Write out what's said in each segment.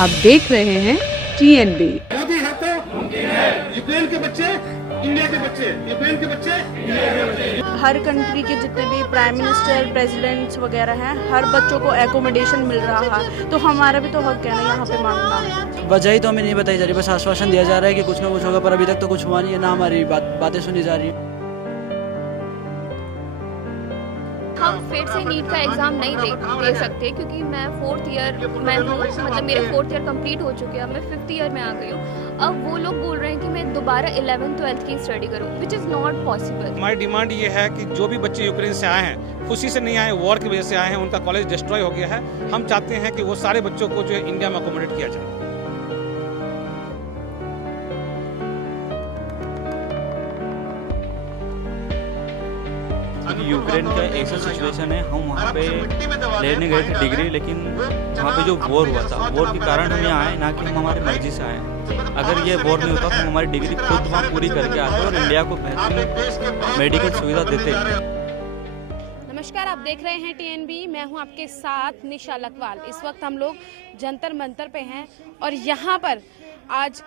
आप देख रहे हैं TNB। मोदी है तो यूक्रेन के बच्चे, इंडिया के बच्चे, यूक्रेन के बच्चे, इंडिया के बच्चे। हर कंट्री के जितने भी प्राइम मिनिस्टर, प्रेसिडेंट्स वगैरह हैं, हर बच्चों को एकोमोडेशन मिल रहा है, तो हमारा भी तो हक है ना यहाँ पे मांगना। वजह ही तो हमें नहीं बताई जा रही, बस आश्वासन दिया जा रहा है कि कुछ ना कुछ होगा, पर अभी तक तो कुछ हुआ नहीं है, ना हमारी बातें सुनी जा रही है। हम फिर से नीट का एग्ज़ाम नहीं दे सकते क्योंकि मैं 4th ईयर में हूँ, मतलब मेरे 4th ईयर कंप्लीट हो चुके हैं, मैं 5th ईयर में आ गई हूँ। अब वो लोग बोल रहे हैं कि मैं दोबारा 11th 12th की स्टडी करूँ, विच इज़ नॉट पॉसिबल। हमारी डिमांड ये है कि जो भी बच्चे यूक्रेन से आए हैं, खुशी से नहीं आए, वॉर की वजह से आए हैं, उनका कॉलेज डिस्ट्रॉय हो गया है। हम चाहते हैं कि वो सारे बच्चों को जो है इंडिया में अकोमोडेट किया जाए। यूक्रेन का ऐसा सिचुएशन है, हम वहाँ पे लेने गए थे डिग्री, लेकिन वहाँ पे जो वॉर हुआ था, वॉर के कारण हम यहाँ आए, ना कि हम हमारी मर्जी से आए। अगर ये वॉर नहीं होता तो हम हमारी डिग्री खुद वहाँ पूरी करके आते और इंडिया को बेहतरीन मेडिकल सुविधा देते। नमस्कार, आप देख रहे हैं TNB। मैं हूं आपके साथ निशा लकवाल। इस वक्त हम लोग जंतर मंतर पे हैं और यहाँ पर आज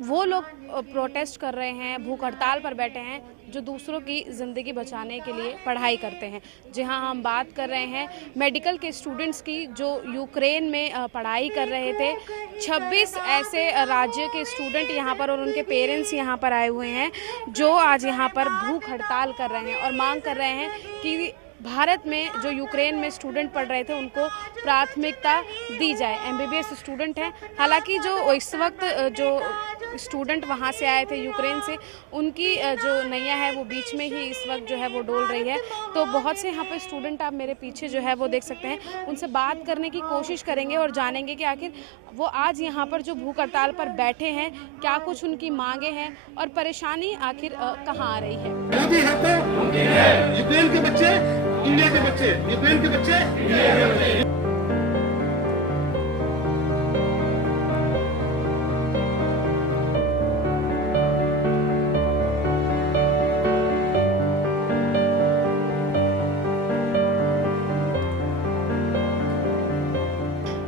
वो लोग प्रोटेस्ट कर रहे हैं, भूख हड़ताल पर बैठे हैं, जो दूसरों की ज़िंदगी बचाने के लिए पढ़ाई करते हैं। जी हाँ, हम बात कर रहे हैं मेडिकल के स्टूडेंट्स की जो यूक्रेन में पढ़ाई कर रहे थे। 26 ऐसे राज्य के स्टूडेंट यहाँ पर और उनके पेरेंट्स यहाँ पर आए हुए हैं, जो आज यहाँ पर भूख हड़ताल कर रहे हैं और मांग कर रहे हैं कि भारत में जो यूक्रेन में स्टूडेंट पढ़ रहे थे उनको प्राथमिकता दी जाए। MBBS स्टूडेंट हैं, हालांकि जो इस वक्त जो स्टूडेंट वहाँ से आए थे यूक्रेन से, उनकी जो नैया है वो बीच में ही इस वक्त जो है वो डोल रही है। तो बहुत से यहाँ पर स्टूडेंट आप मेरे पीछे जो है वो देख सकते हैं, उनसे बात करने की कोशिश करेंगे और जानेंगे कि आखिर वो आज यहाँ पर जो भूख हड़ताल पर बैठे हैं, क्या कुछ उनकी मांगे हैं और परेशानी आखिर कहाँ आ रही है। मोदी है तो यूक्रेन के बच्चे, इंडिया के बच्चे, यूक्रेन के बच्चे, इंडिया के बच्चे।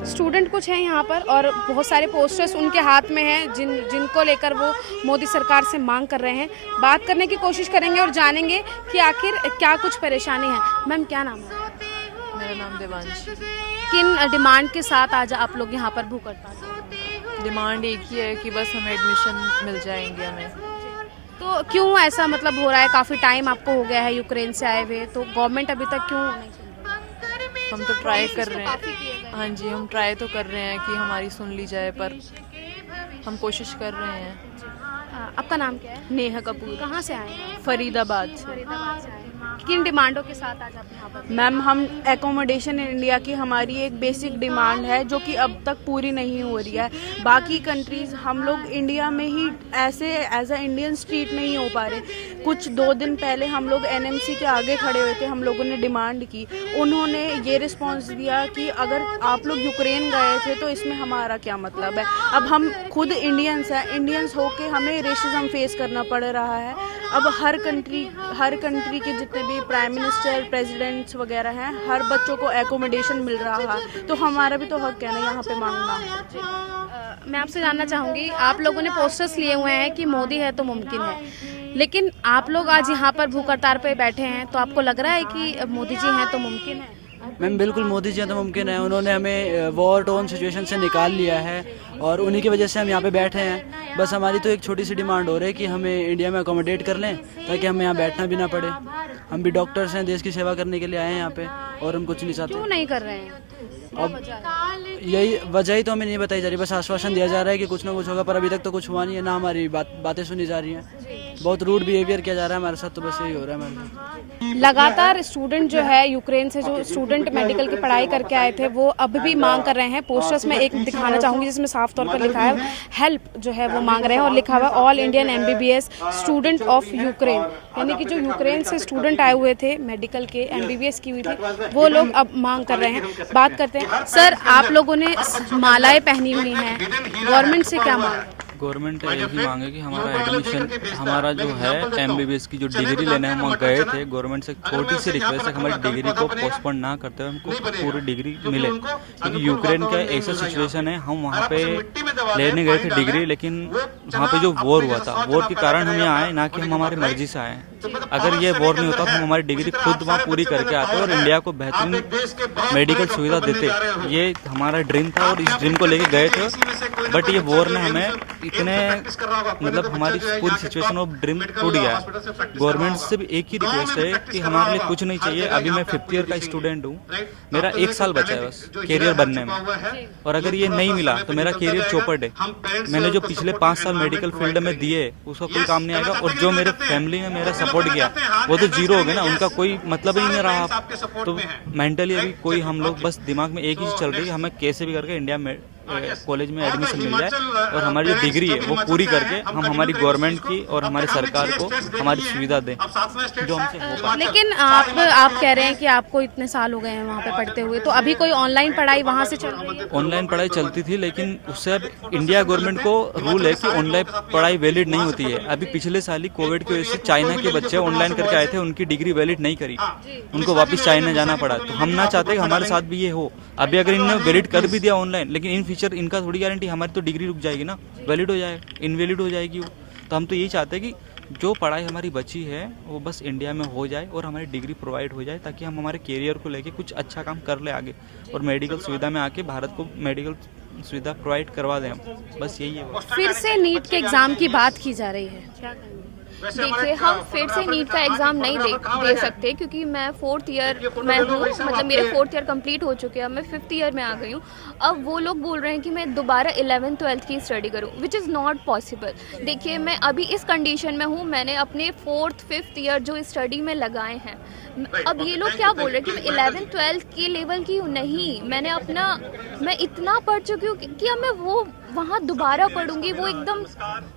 स्टूडेंट कुछ हैं यहाँ पर और बहुत सारे पोस्टर्स उनके हाथ में हैं, जिनको लेकर वो मोदी सरकार से मांग कर रहे हैं। बात करने की कोशिश करेंगे और जानेंगे कि आखिर क्या कुछ परेशानी है। मैम, क्या नाम है? मेरा नाम देवांशी। किन डिमांड के साथ आज आप लोग यहाँ पर भूख हड़ताल? डिमांड एक ही है कि बस हमें एडमिशन मिल जाए इंडिया में। तो क्यों ऐसा मतलब हो रहा है? काफ़ी टाइम आपको हो गया है यूक्रेन से आए हुए, तो गवर्नमेंट अभी तक क्यों नहीं? हम तो ट्राई कर रहे हैं। हाँ जी, हम ट्राई तो कर रहे हैं कि हमारी सुन ली जाए, पर हम कोशिश कर रहे हैं। आपका नाम क्या है? नेहा कपूर। कहाँ से आए हैं? फरीदाबाद से। फरीदाबाद से आए हैं। किन डिमांडों के साथ आज आप यहाँ पर? मैम, हम एकोमोडेशन इन इंडिया की हमारी एक बेसिक डिमांड है जो कि अब तक पूरी नहीं हो रही है। बाकी कंट्रीज़ हम लोग इंडिया में ही ऐसे एज अ इंडियन स्ट्रीट नहीं हो पा रहे। कुछ 2 दिन पहले हम लोग NMC के आगे खड़े हुए थे, हम लोगों ने डिमांड की। उन्होंने ये रिस्पॉन्स दिया कि अगर आप लोग यूक्रेन गए थे तो इसमें हमारा क्या मतलब है। अब हम खुद इंडियंस हैं, इंडियंस होके हमें रेसिज्म फेस करना पड़ रहा है। अब हर कंट्री के जितने भी प्राइम मिनिस्टर, प्रेसिडेंट्स वगैरह हैं, हर बच्चों को एकोमोडेशन मिल रहा है, तो हमारा भी तो हक है ना यहाँ पे मांगना। मैं आपसे जानना चाहूँगी, आप लोगों ने पोस्टर्स लिए हुए हैं कि मोदी है तो मुमकिन है, लेकिन आप लोग आज यहाँ पर भूख हड़ताल पे बैठे हैं, तो आपको लग रहा है कि मोदी जी हैं तो मुमकिन है? मैम, बिल्कुल मोदी जी तो मुमकिन है। उन्होंने हमें वॉर टोन सिचुएशन से निकाल लिया है और उन्हीं की वजह से हम यहाँ पे बैठे हैं। बस हमारी तो एक छोटी सी डिमांड हो रही है कि हमें इंडिया में अकोमोडेट कर लें, ताकि हमें यहाँ बैठना भी ना पड़े। हम भी डॉक्टर्स हैं, देश की सेवा करने के लिए आए हैं यहाँ पे, और हम कुछ नहीं चाहते। क्यों नहीं कर रहे हैं? अब यही वजह ही तो हमें नहीं बताई जा रही, बस आश्वासन दिया जा रहा है कि कुछ ना कुछ होगा, पर अभी तक तो कुछ हुआ नहीं है, ना हमारी बातें सुनी जा रही हैं। बहुत रूड बिहेवियर किया जा रहा है हमारे साथ, तो बस यही हो रहा है हमारे साथ। लगातार स्टूडेंट जो है यूक्रेन से, जो स्टूडेंट मेडिकल की पढ़ाई करके आए थे, वो अब भी मांग कर रहे हैं। पोस्टर्स में एक दिखाना चाहूँगी जिसमें साफ तौर पर लिखा है हेल्प, जो है वो मांग रहे हैं, और लिखा हुआ all Indian MBBS student of Ukraine, यानी कि जो यूक्रेन से स्टूडेंट आए हुए थे, मेडिकल के MBBS की हुई थी, वो लोग अब मांग कर रहे हैं। बात करते हैं। सर, आप लोगों ने मालाएं पहनी हुई हैं, गवर्नमेंट से क्या मांग? गवर्नमेंट यही मांगे कि हमारा एडमिशन, हमारा जो है MBBS की जो डिग्री लेने हम वहाँ गए थे, गवर्नमेंट से छोटी सी रिक्वेस्ट है कि हमारी डिग्री को पोस्टपोन ना करते हुए हमको पूरी डिग्री मिले, क्योंकि यूक्रेन का ऐसा सिचुएशन है, हम वहाँ पे लेने गए थे डिग्री, लेकिन वहाँ पे जो वॉर हुआ था, वॉर के कारण हम यहाँ आए, ना कि हम हमारी मर्जी से आए हैं। अगर ये वॉर नहीं होता तो हम हमारी डिग्री खुद वहाँ पूरी करके आते और इंडिया को बेहतरीन मेडिकल सुविधा देते। ये हमारा ड्रीम था और इस ड्रीम को लेके गए थे, बट ये वॉर ने हमें इतने मतलब हमारी पूरी सिचुएशन ऑफ ड्रीम टूट गया। गवर्नमेंट से भी एक ही रिक्वेस्ट है कि हमारे लिए कुछ नहीं चाहिए। अभी मैं 5th ईयर का स्टूडेंट हूँ, मेरा 1 साल बचा है बस कैरियर बनने में, और अगर ये नहीं मिला तो मेरा कैरियर चौपट है। मैंने जो पिछले 5 साल मेडिकल फील्ड में दिए उसका कोई काम नहीं आएगा, और जो मेरे फैमिली ने मेरा सपोर्ट किया वो तो जीरो हो गया ना, उनका कोई मतलब ही नहीं रहा। तो मेंटली अभी कोई हम लोग बस दिमाग में एक ही चीज चल रही है, हमें कैसे भी करके इंडिया में कॉलेज में एडमिशन मिल जाए और हमारी जो डिग्री है वो पूरी करके हम हमारी गवर्नमेंट की और हमारी सरकार को हमारी सुविधा दें जो हमसे हो पाए। लेकिन आप कह रहे हैं कि आपको इतने साल हो गए हैं वहाँ पे पढ़ते हुए, तो अभी कोई ऑनलाइन पढ़ाई वहाँ से चल रही है? ऑनलाइन पढ़ाई चलती थी, लेकिन उससे अब इंडिया गवर्नमेंट को रूल है कि ऑनलाइन पढ़ाई वैलिड नहीं होती है। अभी पिछले साल ही कोविड की वजह से चाइना के बच्चे ऑनलाइन करके आए थे, उनकी डिग्री वैलिड नहीं करी, उनको वापस चाइना जाना पड़ा। तो हम ना चाहते कि हमारे साथ भी ये हो। अभी अगर इन्होंने वैलिड कर भी दिया ऑनलाइन, लेकिन इन फ्यूचर इनका थोड़ी गारंटी, हमारी तो डिग्री रुक जाएगी ना, वैलिड हो जाएगा, इनवैलिड हो जाएगी वो। तो हम तो यही चाहते हैं कि जो पढ़ाई हमारी बची है वो बस इंडिया में हो जाए और हमारी डिग्री प्रोवाइड हो जाए, ताकि हम हमारे कैरियर को लेके कुछ अच्छा काम कर ले आगे, और मेडिकल सुविधा में आके भारत को मेडिकल सुविधा प्रोवाइड करवा दें हम, बस यही है। फिर से नीट के एग्जाम की बात की जा रही है, क्या कहेंगे? देखिए, हम फिर से नीट का एग्ज़ाम नहीं दे सकते, क्योंकि मैं 4th ईयर में हूँ, मतलब मेरे 4th ईयर कंप्लीट हो चुके हैं, मैं 5th ईयर में आ गई हूँ। अब वो लोग बोल रहे हैं कि मैं दोबारा 11th 12th की स्टडी करूँ, विच इज़ नॉट पॉसिबल। देखिए, मैं अभी इस कंडीशन में हूँ, मैंने अपने 4th 5th ईयर जो स्टडी में लगाए हैं, अब ये लोग क्या बोल रहे हैं कि मैं 11th 12th के लेवल की हूँ। नहीं, मैं इतना पढ़ चुकी हूँ कि अब मैं वो वहाँ दोबारा पढ़ूंगी, वो एकदम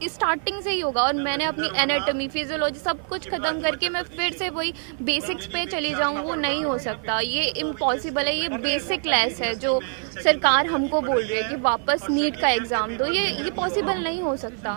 स्टार्टिंग से ही होगा, और मैंने अपनी एनाटॉमी, फिजियोलॉजी सब कुछ ख़त्म करके मैं फिर से वही बेसिक्स पे चली जाऊँ, वो नहीं हो सकता, ये इम्पॉसिबल है। ये बेसिक क्लास है जो सरकार हमको बोल रही है कि वापस नीट का एग्ज़ाम दो, ये पॉसिबल नहीं हो सकता।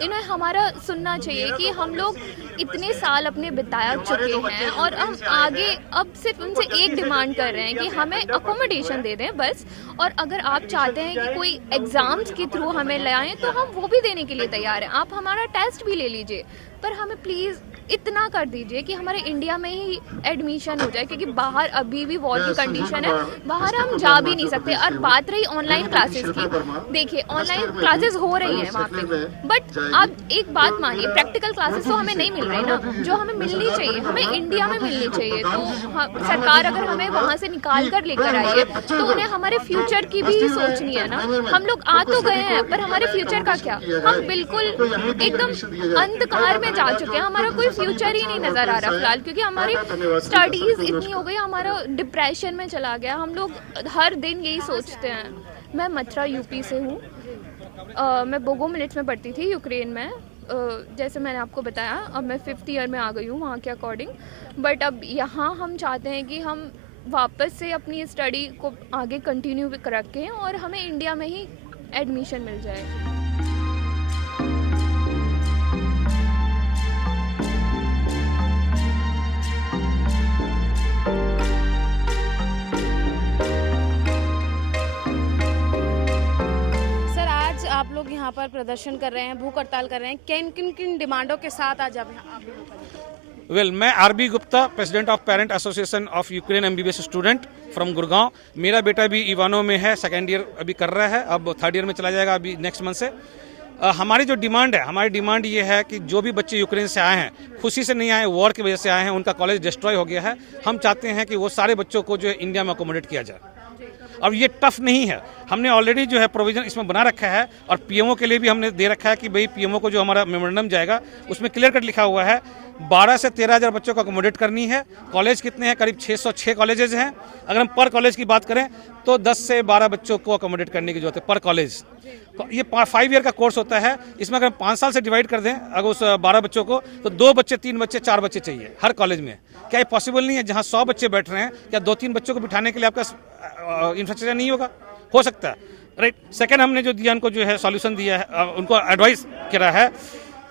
इन्हें हमारा सुनना चाहिए कि हम लोग इतने साल अपने बिता चुके हैं, और हम आगे अब सिर्फ उनसे एक डिमांड कर रहे हैं कि हमें अकोमोडेशन दे दें बस। और अगर आप चाहते हैं कि कोई एग्ज़ाम्स के थ्रू हमें लाएं तो हम वो भी देने के लिए तैयार हैं, आप हमारा टेस्ट भी ले लीजिए, पर हमें प्लीज़ इतना कर दीजिए कि हमारे इंडिया में ही एडमिशन हो जाए, क्योंकि बाहर अभी भी वॉर की कंडीशन है, बाहर हम जा भी नहीं सकते। और बात रही ऑनलाइन क्लासेस की, देखिए ऑनलाइन क्लासेस हो रही हैं वहाँ पे, बट आप एक बात मानिए, प्रैक्टिकल क्लासेस तो हमें नहीं मिल रही ना, जो हमें मिलनी चाहिए, हमें इंडिया में मिलनी चाहिए। तो सरकार अगर हमें वहाँ से निकाल कर लेकर आई है तो उन्हें हमारे फ्यूचर की भी सोचनी है ना। हम लोग आ तो गए हैं, पर हमारे फ्यूचर का क्या? हम बिल्कुल एकदम अंधकार में जा चुके हैं, हमारा कोई फ्यूचर ही नहीं नज़र आ रहा फिलहाल, क्योंकि हमारी स्टडीज़ इतनी हो गई, हमारा डिप्रेशन में चला गया। हम लोग हर दिन यही सोचते हैं। मैं मथुरा यूपी से हूँ, मैं बोगो मिलिट्स में पढ़ती थी यूक्रेन में, जैसे मैंने आपको बताया। अब मैं 5th ईयर में आ गई हूँ वहाँ के अकॉर्डिंग, बट अब यहाँ हम चाहते हैं कि हम वापस से अपनी स्टडी को आगे कंटिन्यू रखें और हमें इंडिया में ही एडमिशन मिल जाए। आप लोग यहाँ पर प्रदर्शन कर रहे हैं, भूख हड़ताल कर रहे हैं, किन किन डिमांडों के साथ आज आप वेल, मैं R B Gupta, president of parent association of Ukraine MBBS student from Gurgaon. मेरा बेटा भी इवानो में है, 2nd ईयर अभी कर रहा है, अब 3rd ईयर में चला जाएगा अभी नेक्स्ट मंथ से। हमारी जो डिमांड है, हमारी डिमांड ये है कि जो भी बच्चे यूक्रेन से आए हैं, खुशी से नहीं आए, वॉर की वजह से आए हैं, उनका कॉलेज डिस्ट्रॉय हो गया है। हम चाहते हैं कि वो सारे बच्चों को जो है इंडिया में अकोमोडेट किया जाए। अब ये टफ नहीं है, हमने ऑलरेडी जो है प्रोविज़न इसमें बना रखा है, और PMO के लिए भी हमने दे रखा है कि भाई PMO को जो हमारा मेमोरेंडम जाएगा उसमें क्लियर कट लिखा हुआ है 12 से 13 हज़ार बच्चों को अकोमोडेट करनी है। कॉलेज कितने हैं? करीब 606 कॉलेजेस हैं। अगर हम पर कॉलेज की बात करें तो 10 से 12 बच्चों को अकोमोडेट करने की जरूरत है पर कॉलेज। ये 5 ईयर का कोर्स होता है, इसमें अगर हम 5 साल से डिवाइड कर दें अगर उस 12 बच्चों को, तो 2 बच्चे, 3 बच्चे, 4 बच्चे चाहिए हर कॉलेज में। क्या ये पॉसिबल नहीं है? जहाँ 100 बच्चे बैठ रहे हैं, क्या 2-3 बच्चों को बिठाने के लिए आपका इंफ्रास्ट्रक्चर नहीं होगा? हो सकता है। राइट। सेकंड हमने जो दिया उनको जो है सॉल्यूशन दिया है, उनको एडवाइस करा है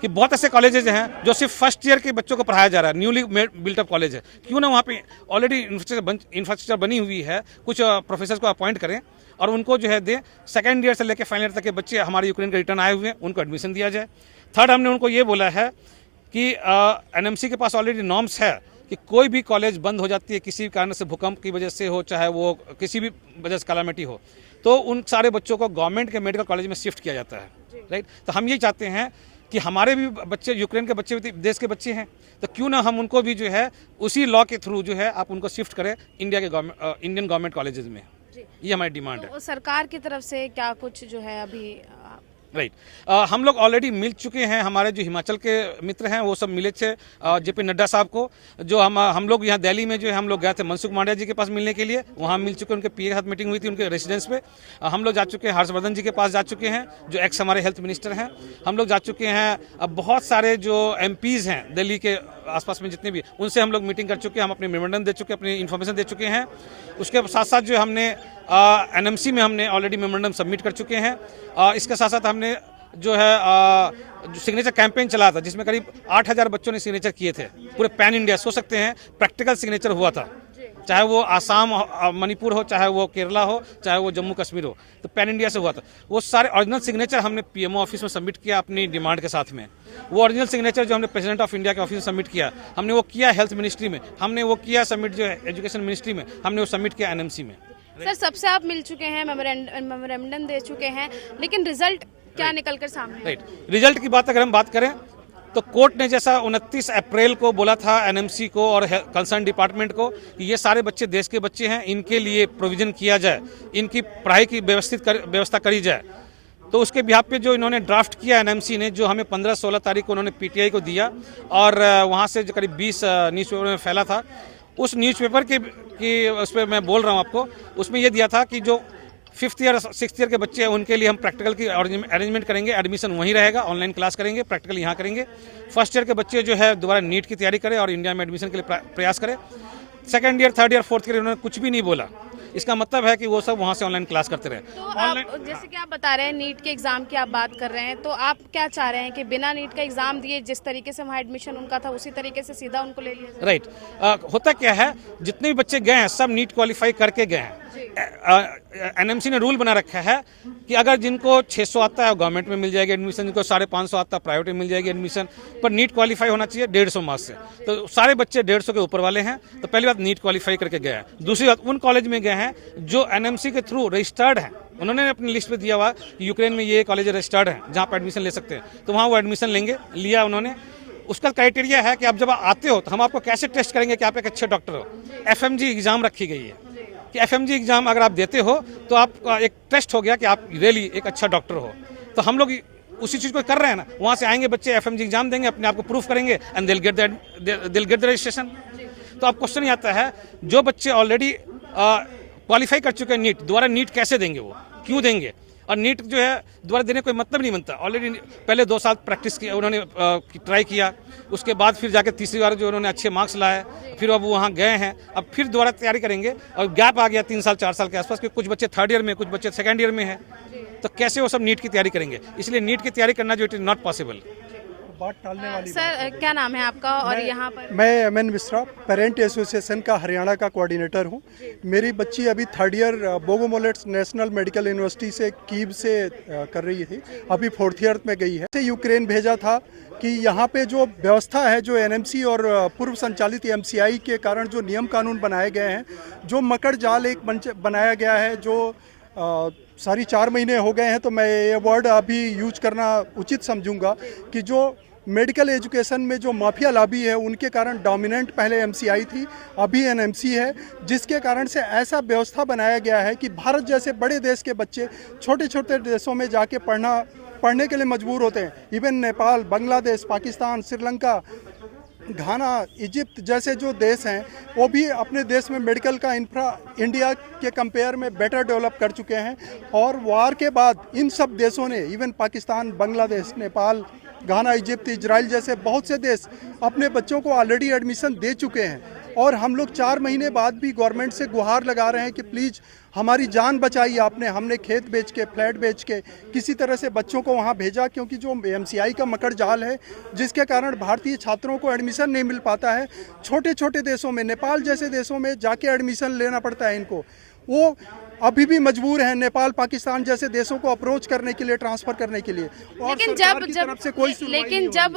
कि बहुत ऐसे कॉलेजेज हैं जो सिर्फ फर्स्ट ईयर के बच्चों को पढ़ाया जा रहा है, न्यूली बिल्टअप कॉलेज है, क्यों ना वहाँ पे ऑलरेडी इंफ्रास्ट्रक्चर बनी हुई है, कुछ प्रोफेसर को अपॉइंट करें और उनको जो है दें। सेकंड ईयर से लेकर फाइनल ईयर तक के बच्चे हमारे यूक्रेन के रिटर्न आए हुए हैं, उनको एडमिशन दिया जाए। थर्ड हमने उनको ये बोला है कि एनएमसी के पास ऑलरेडी नॉर्म्स है कि कोई भी कॉलेज बंद हो जाती है किसी कारण से, भूकंप की वजह से हो, चाहे वो किसी भी वजह से कैलामिटी हो, तो उन सारे बच्चों को गवर्नमेंट के मेडिकल कॉलेज में शिफ्ट किया जाता है, राइट। तो हम ये चाहते हैं कि हमारे भी बच्चे, यूक्रेन के बच्चे देश के बच्चे हैं, तो क्यों ना हम उनको भी जो है उसी लॉ के थ्रू जो है आप उनको शिफ्ट करें इंडिया के इंडियन गवर्नमेंट कॉलेजेस में। ये हमारी डिमांड है। तो सरकार की तरफ से क्या कुछ जो है अभी राइट। हम लोग ऑलरेडी मिल चुके हैं, हमारे जो हिमाचल के मित्र हैं वो सब मिले थे जेपी नड्डा साहब को, जो हम लोग यहाँ दिल्ली में जो है हम लोग गए थे मनसुख मांडविया जी के पास मिलने के लिए, वहाँ मिल चुके, उनके पीए के साथ मीटिंग हुई थी उनके रेसिडेंस पे। हम लोग जा चुके हैं हर्षवर्धन जी के पास जा चुके हैं, जो एक्स हमारे हेल्थ मिनिस्टर हैं। हम लोग जा चुके हैं, अब बहुत सारे जो एमपीज़ हैं दिल्ली के आसपास में जितने भी, उनसे हम लोग मीटिंग कर चुके हैं, हम अपने मेमोरेंडम दे चुके हैं, अपनी इन्फॉर्मेशन दे चुके हैं। उसके साथ साथ जो हमने एनएमसी में हमने ऑलरेडी मेमोरेंडम सबमिट कर चुके हैं। इसके साथ साथ हमने जो है जो सिग्नेचर कैंपेन चला था जिसमें करीब 8000 बच्चों ने सिग्नेचर किए थे पूरे पैन इंडिया। सोच सकते हैं प्रैक्टिकल सिग्नेचर हुआ था, चाहे वो आसाम मणिपुर हो, चाहे वो केरला हो, चाहे वो जम्मू कश्मीर हो, तो पैन इंडिया से हुआ था। वो सारे ओरिजिनल सिग्नेचर हमने पीएमओ ऑफिस में सबमिट किया अपनी डिमांड के साथ में। वो ओरिजिनल सिग्नेचर जो हमने प्रेसिडेंट ऑफ इंडिया के ऑफिस में सबमिट किया, हमने वो किया हेल्थ मिनिस्ट्री में, हमने वो किया सबमिट जो है एजुकेशन मिनिस्ट्री में, हमने वो सबमिट किया एनएमसी में। सर सबसे आप मिल चुके हैं, मेमोरेंडम दे चुके हैं, लेकिन रिजल्ट क्या निकल कर सामने? राइट। रिजल्ट की बात अगर हम बात करें तो कोर्ट ने जैसा 29 अप्रैल को बोला था एनएमसी को और कंसर्न डिपार्टमेंट को कि ये सारे बच्चे देश के बच्चे हैं, इनके लिए प्रोविजन किया जाए, इनकी पढ़ाई की व्यवस्था करी जाए, तो उसके बिहाफ पे जो इन्होंने ड्राफ्ट किया एनएमसी ने, जो हमें 15-16 तारीख को उन्होंने पीटीआई को दिया और वहाँ से जो करीब 20 न्यूज़पेपर में फैला था, उस न्यूज़पेपर की उस पर मैं बोल रहा हूँ आपको, उसमें ये दिया था कि जो 5th ईयर 6th ईयर के बच्चे हैं उनके लिए हम प्रैक्टिकल की अरेंजमेंट करेंगे, एडमिशन वहीं रहेगा, ऑनलाइन क्लास करेंगे, प्रैक्टिकल यहाँ करेंगे। फर्स्ट ईयर के बच्चे जो है दोबारा नीट की तैयारी करें और इंडिया में एडमिशन के लिए प्रयास करें। Second year, third year, fourth year उन्होंने कुछ भी नहीं बोला। इसका मतलब है कि वो सब वहाँ से ऑनलाइन क्लास करते रहे। तो आप जैसे कि आप बता रहे हैं नीट के एग्जाम की आप बात कर रहे हैं, तो आप क्या चाह रहे हैं कि बिना नीट का एग्जाम दिए जिस तरीके से वहाँ एडमिशन उनका था उसी तरीके से सीधा उनको ले लिया? राइट। होता क्या है, जितने भी बच्चे गए हैं सब नीट क्वालिफाई करके गए हैं। एनएमसी ने रूल बना रखा है कि अगर जिनको 600 आता है गवर्नमेंट में मिल जाएगी एडमिशन, जिनको 550 आता है प्राइवेट में मिल जाएगी एडमिशन, पर नीट क्वालिफाई होना चाहिए 150 मार्क्स से। तो सारे बच्चे 150 के ऊपर वाले हैं, तो पहली बात नीट क्वालिफाई करके गए हैं। दूसरी बात, उन कॉलेज में गए हैं जो एनएमसी के थ्रू रजिस्टर्ड हैं, उन्होंने अपनी लिस्ट पे दिया हुआ कि यूक्रेन में ये कॉलेज रजिस्टर्ड हैं जहाँ पर एडमिशन ले सकते हैं, तो वहाँ वो एडमिशन लेंगे, लिया उन्होंने। उसका क्राइटेरिया है कि आप जब आते हो तो हम आपको कैसे टेस्ट करेंगे कि आप एक अच्छे डॉक्टर हो। एफएमजी एग्जाम रखी गई है कि एफएमजी एग्जाम अगर आप देते हो तो आपका एक टेस्ट हो गया कि आप रियली एक अच्छा डॉक्टर हो। तो हम लोग उसी चीज़ को कर रहे हैं ना, वहाँ से आएंगे बच्चे, एफएमजी एग्जाम देंगे, अपने आप को प्रूफ करेंगे एंड दिल गेट द रजिस्ट्रेशन। तो अब क्वेश्चन ये आता है, जो बच्चे ऑलरेडी क्वालिफाई कर चुके हैं नीट, दोबारा नीट कैसे देंगे, वो क्यों देंगे? और नीट जो है दोबारा देने कोई मतलब नहीं बनता। ऑलरेडी पहले 2 साल प्रैक्टिस की उन्होंने, ट्राई किया, उसके बाद फिर जाके तीसरी बार जो उन्होंने अच्छे मार्क्स लाए, फिर अब वहाँ गए हैं, अब फिर दोबारा तैयारी करेंगे और गैप आ गया 3 साल 4 साल के आसपास, क्योंकि कुछ बच्चे 3rd ईयर में, कुछ बच्चे 2nd ईयर में है, तो कैसे वो सब नीट की तैयारी करेंगे? इसलिए नीट की तैयारी करना जो इट इज़ नॉट पॉसिबल। बात टालने वाली। सर क्या नाम है आपका और यहाँ पर? मैं एमएन मिश्रा, पेरेंट एसोसिएशन का हरियाणा का कोऑर्डिनेटर हूँ। मेरी बच्ची अभी 3rd year Bogomolets National Medical University से कीव से कर रही थी, अभी 4th ईयर में गई है। यूक्रेन भेजा था कि यहाँ पे जो व्यवस्था है, जो एनएमसी और पूर्व संचालित एमसीआई के कारण जो नियम कानून बनाए गए हैं, जो मकड़ जाल एक बनाया गया है, जो सारी 4 महीने हो गए हैं, तो मैं ये वर्ड अभी यूज करना उचित समझूंगा कि जो मेडिकल एजुकेशन में जो माफिया लॉबी है, उनके कारण डोमिनेंट पहले एमसीआई थी, अभी एनएमसी है, जिसके कारण से ऐसा व्यवस्था बनाया गया है कि भारत जैसे बड़े देश के बच्चे छोटे छोटे देशों में जाके पढ़ने के लिए मजबूर होते हैं। इवन नेपाल, बांग्लादेश, पाकिस्तान, श्रीलंका, घाना, इजिप्ट जैसे जो देश हैं, वो भी अपने देश में मेडिकल का इंफ्रा इंडिया के कंपेयर में बेटर डेवलप कर चुके हैं। और वार के बाद इन सब देशों ने, इवन पाकिस्तान, बांग्लादेश, नेपाल, घाना, इजिप्ट, इजराइल जैसे बहुत से देश अपने बच्चों को ऑलरेडी एडमिशन दे चुके हैं। और हम लोग 4 महीने बाद भी गवर्नमेंट से गुहार लगा रहे हैं कि प्लीज़ हमारी जान बचाई आपने, हमने खेत बेच के, फ्लैट बेच के किसी तरह से बच्चों को वहाँ भेजा, क्योंकि जो MCI का मकड़ जाल है जिसके कारण भारतीय छात्रों को एडमिशन नहीं मिल पाता है। छोटे छोटे देशों में, नेपाल जैसे देशों में जाके एडमिशन लेना पड़ता है इनको। वो अभी भी मजबूर हैं नेपाल, पाकिस्तान जैसे देशों को अप्रोच करने के लिए, ट्रांसफ़र करने के लिए। और लेकिन जब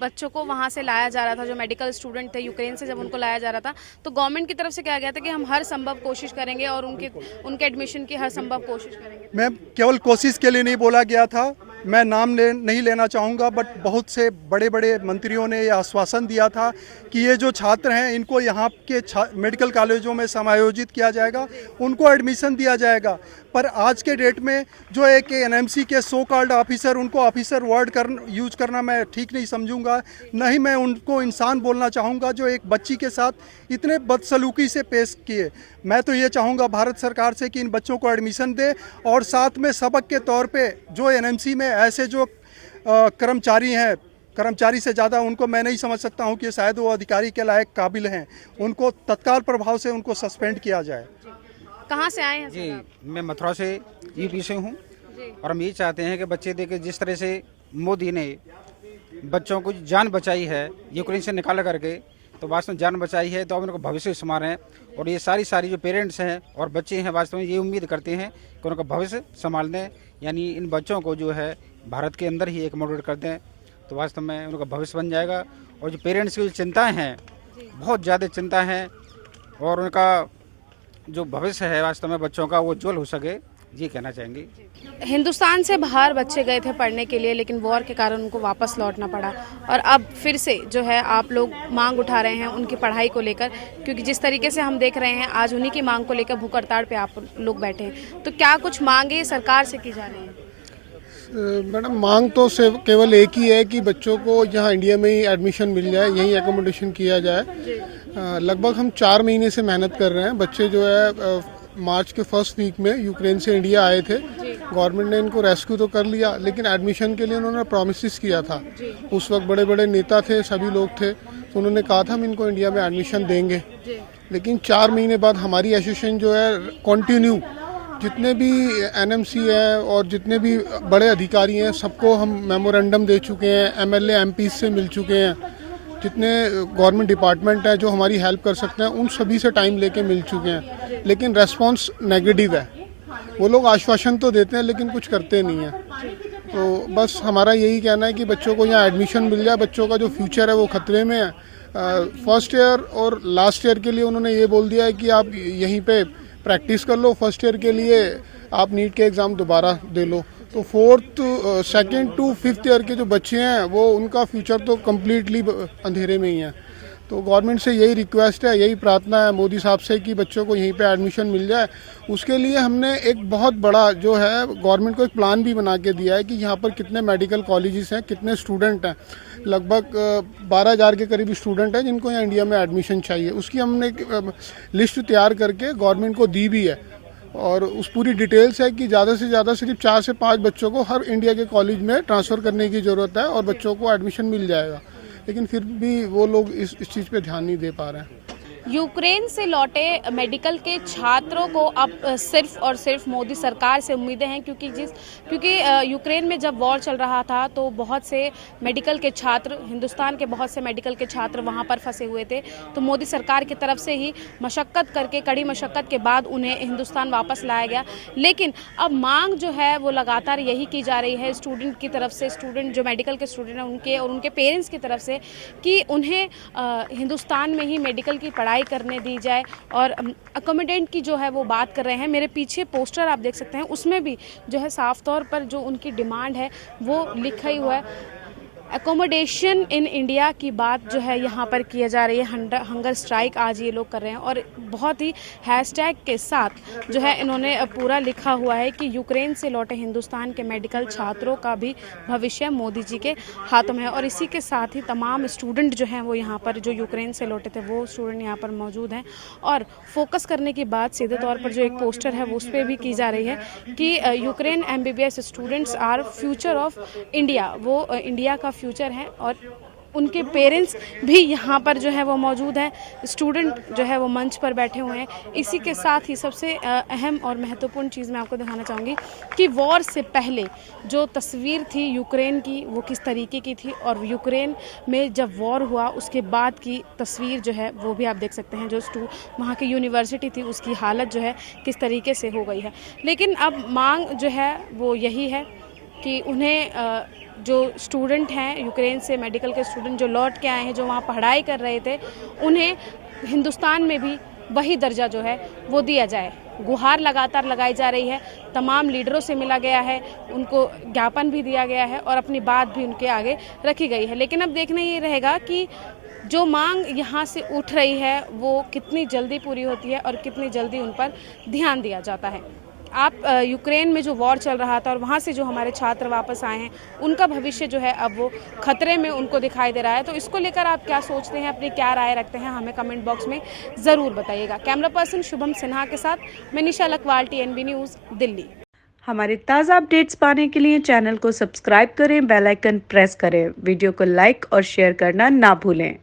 बच्चों को वहाँ से लाया जा रहा था, जो मेडिकल स्टूडेंट थे यूक्रेन से, जब उनको लाया जा रहा था, तो गवर्नमेंट की तरफ से कहा गया था कि हम हर संभव कोशिश करेंगे और उनके एडमिशन की हर संभव कोशिश करेंगे। मैं केवल कोशिश के लिए नहीं बोला गया था, मैं नाम नहीं लेना चाहूँगा, बट बहुत से बड़े बड़े मंत्रियों ने यह आश्वासन दिया था कि ये जो छात्र हैं इनको यहाँ के मेडिकल कॉलेजों में समायोजित किया जाएगा, उनको एडमिशन दिया जाएगा। पर आज के डेट में जो एक NMC के सो कॉल्ड ऑफिसर, उनको ऑफिसर वर्ड यूज करना मैं ठीक नहीं समझूंगा, न ही मैं उनको इंसान बोलना चाहूँगा जो एक बच्ची के साथ इतने बदसलूकी से पेश किए। मैं तो ये चाहूँगा भारत सरकार से कि इन बच्चों को एडमिशन दे, और साथ में सबक के तौर पे जो NMC में ऐसे जो कर्मचारी हैं, कर्मचारी से ज़्यादा उनको मैं नहीं समझ सकता हूँ कि शायद वो अधिकारी के लायक काबिल हैं, उनको तत्काल प्रभाव से उनको सस्पेंड किया जाए। कहाँ से आए हैं जी? मैं मथुरा से, UP से हूँ, और हम ये चाहते हैं कि बच्चे देखे जिस तरह से मोदी ने बच्चों को जान बचाई है यूक्रेन से निकाल करके, तो वास्तव में जान बचाई है, तो अब उनको भविष्य संवार हैं। और ये सारी जो पेरेंट्स हैं और बच्चे हैं, वास्तव में ये उम्मीद करते हैं कि उनका भविष्य संभाल दें, यानी इन बच्चों को जो है भारत के अंदर ही एकोमोडेट कर दें, तो वास्तव में उनका भविष्य बन जाएगा। और जो पेरेंट्स की जो चिंताएँ हैं, बहुत ज़्यादा चिंता हैं, और उनका जो भविष्य है वास्तव में बच्चों का वो उज्जवल हो सके, ये कहना चाहेंगे। हिंदुस्तान से बाहर बच्चे गए थे पढ़ने के लिए, लेकिन वॉर के कारण उनको वापस लौटना पड़ा, और अब फिर से जो है आप लोग मांग उठा रहे हैं उनकी पढ़ाई को लेकर, क्योंकि जिस तरीके से हम देख रहे हैं आज उन्हीं की मांग को लेकर भूख हड़ताल पे आप लोग बैठे हैं, तो क्या कुछ मांगे सरकार से की जा रही है? मैडम, मांग तो केवल एक ही है कि बच्चों को यहाँ इंडिया में ही एडमिशन मिल जाए, यहीं एकोमोडेशन किया जाए। लगभग हम 4 महीने से मेहनत कर रहे हैं। बच्चे जो है मार्च के फर्स्ट वीक में यूक्रेन से इंडिया आए थे, गवर्नमेंट ने इनको रेस्क्यू तो कर लिया, लेकिन एडमिशन के लिए उन्होंने प्रॉमिसेस किया था। उस वक्त बड़े बड़े नेता थे, सभी लोग थे, तो उन्होंने कहा था हम इनको इंडिया में एडमिशन देंगे। लेकिन 4 महीने बाद हमारी एसोसिएशन जो है कंटिन्यू, जितने भी NMC है और जितने भी बड़े अधिकारी हैं, सबको हम मेमोरेंडम दे चुके हैं, MLA MP से मिल चुके हैं, जितने गवर्नमेंट डिपार्टमेंट है जो हमारी हेल्प कर सकते हैं उन सभी से टाइम लेके मिल चुके हैं, लेकिन रेस्पॉन्स नेगेटिव है। वो लोग आश्वासन तो देते हैं लेकिन कुछ करते नहीं हैं। तो बस हमारा यही कहना है कि बच्चों को यहाँ एडमिशन मिल जाए। बच्चों का जो फ्यूचर है वो खतरे में है। फर्स्ट ईयर और लास्ट ईयर के लिए उन्होंने ये बोल दिया है कि आप यहीं पे प्रैक्टिस कर लो, फर्स्ट ईयर के लिए आप नीट के एग्ज़ाम दोबारा दे लो। तो 4th, 2nd to 5th year के जो बच्चे हैं वो उनका फ्यूचर तो कम्प्लीटली अंधेरे में ही है। तो गवर्नमेंट से यही रिक्वेस्ट है, यही प्रार्थना है मोदी साहब से कि बच्चों को यहीं पे एडमिशन मिल जाए। उसके लिए हमने एक बहुत बड़ा जो है गवर्नमेंट को एक प्लान भी बना के दिया है कि यहाँ पर कितने मेडिकल कॉलेजेस हैं, कितने स्टूडेंट हैं। लगभग 12,000 के करीब स्टूडेंट हैं जिनको यहाँ इंडिया में एडमिशन चाहिए। उसकी हमने एक लिस्ट तैयार करके गवर्नमेंट को दी भी है, और उस पूरी डिटेल्स है कि ज़्यादा से ज़्यादा सिर्फ 4 से 5 बच्चों को हर इंडिया के कॉलेज में ट्रांसफ़र करने की ज़रूरत है और बच्चों को एडमिशन मिल जाएगा। लेकिन फिर भी वो लोग इस चीज़ पे ध्यान नहीं दे पा रहे हैं। यूक्रेन से लौटे मेडिकल के छात्रों को अब सिर्फ और सिर्फ मोदी सरकार से उम्मीदें हैं, क्योंकि यूक्रेन में जब वॉर चल रहा था तो बहुत से मेडिकल के छात्र, हिंदुस्तान के बहुत से मेडिकल के छात्र वहां पर फंसे हुए थे। तो मोदी सरकार की तरफ से ही मशक्क़त करके, कड़ी मशक्क़त के बाद उन्हें हिंदुस्तान वापस लाया गया। लेकिन अब मांग जो है वो लगातार यही की जा रही है स्टूडेंट की तरफ से, स्टूडेंट जो मेडिकल के स्टूडेंट हैं उनके और उनके पेरेंट्स की तरफ से, कि उन्हें हिंदुस्तान में ही मेडिकल की पढ़ाई करने दी जाए। और अकोमोडेंट की जो है वो बात कर रहे हैं। मेरे पीछे पोस्टर आप देख सकते हैं, उसमें भी जो है साफ तौर पर जो उनकी डिमांड है वो लिखा ही हुआ है। एकोमोडेशन इन इंडिया की बात जो है यहाँ पर किया जा रही है। हंगर स्ट्राइक आज ये लोग कर रहे हैं, और बहुत ही हैशटैग के साथ जो है इन्होंने पूरा लिखा हुआ है कि यूक्रेन से लौटे हिंदुस्तान के मेडिकल छात्रों का भी भविष्य मोदी जी के हाथों में है। और इसी के साथ ही तमाम स्टूडेंट जो हैं वो यहाँ पर, जो यूक्रेन से लौटे थे वो स्टूडेंट यहाँ पर मौजूद हैं। और फोकस करने की बात सीधे तौर पर जो एक पोस्टर है वो उस पर भी की जा रही है कि Ukraine MBBS students are future of India. वो इंडिया का फ्यूचर है और उनके पेरेंट्स भी यहाँ पर जो है वो मौजूद हैं, स्टूडेंट जो है वो मंच पर बैठे हुए हैं। इसी के साथ ही सबसे अहम और महत्वपूर्ण चीज़ मैं आपको दिखाना चाहूँगी कि वॉर से पहले जो तस्वीर थी यूक्रेन की वो किस तरीके की थी, और यूक्रेन में जब वॉर हुआ उसके बाद की तस्वीर जो है वो भी आप देख सकते हैं। जो वहाँ की यूनिवर्सिटी थी उसकी हालत जो है किस तरीके से हो गई है। लेकिन अब मांग जो है वो यही है कि उन्हें जो स्टूडेंट हैं यूक्रेन से, मेडिकल के स्टूडेंट जो लौट के आए हैं, जो वहाँ पढ़ाई कर रहे थे, उन्हें हिंदुस्तान में भी वही दर्जा जो है वो दिया जाए। गुहार लगातार लगाई जा रही है, तमाम लीडरों से मिला गया है, उनको ज्ञापन भी दिया गया है और अपनी बात भी उनके आगे रखी गई है। लेकिन अब देखना ये रहेगा कि जो मांग यहाँ से उठ रही है वो कितनी जल्दी पूरी होती है और कितनी जल्दी उन पर ध्यान दिया जाता है। आप यूक्रेन में जो वॉर चल रहा था और वहाँ से जो हमारे छात्र वापस आए हैं, उनका भविष्य जो है अब वो खतरे में उनको दिखाई दे रहा है। तो इसको लेकर आप क्या सोचते हैं, अपनी क्या राय रखते हैं, हमें कमेंट बॉक्स में ज़रूर बताइएगा। कैमरा पर्सन शुभम सिन्हा के साथ मैं निशा लकवाल, TNB न्यूज़, दिल्ली। हमारे ताज़ा अपडेट्स पाने के लिए चैनल को सब्सक्राइब करें, बेल आइकन प्रेस करें, वीडियो को लाइक और शेयर करना ना भूलें।